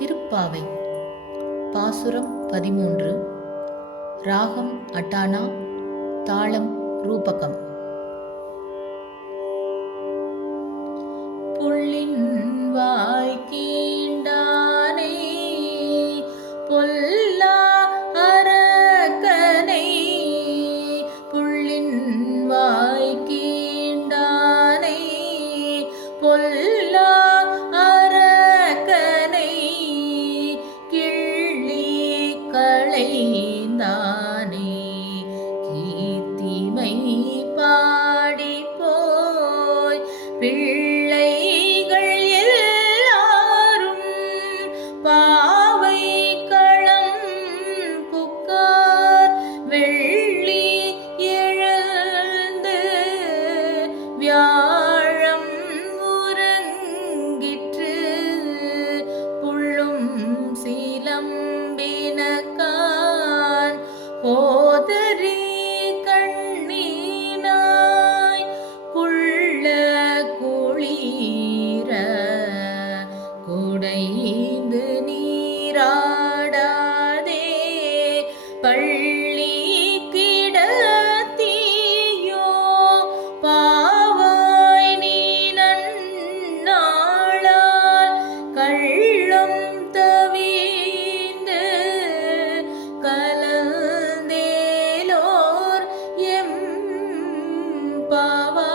திருப்பாவை. பாசுரம் பதிமூன்று. ராகம் அட்டானா. தாளம் ரூபகம். புள்ளின் வாய்க்கீண்டானே பொல்லா அரக்கனை புள்ளின் வாய்க்கீண்டானே பொல் பிள்ளைகள் எல்லாரும் பாவை களம் புக்கார் வெள்ளி எழுந்து வியாழம் உறங்கிற்று புள்ளும் சிலம்பினக்கான் போதறி கசிந்து நீராடாதே. பள்ளி கிடத்தியோ பாவாய் நீ நன்னாளால் கள்ளம் தவிந்து கலந்தேலோர் எம் பாவா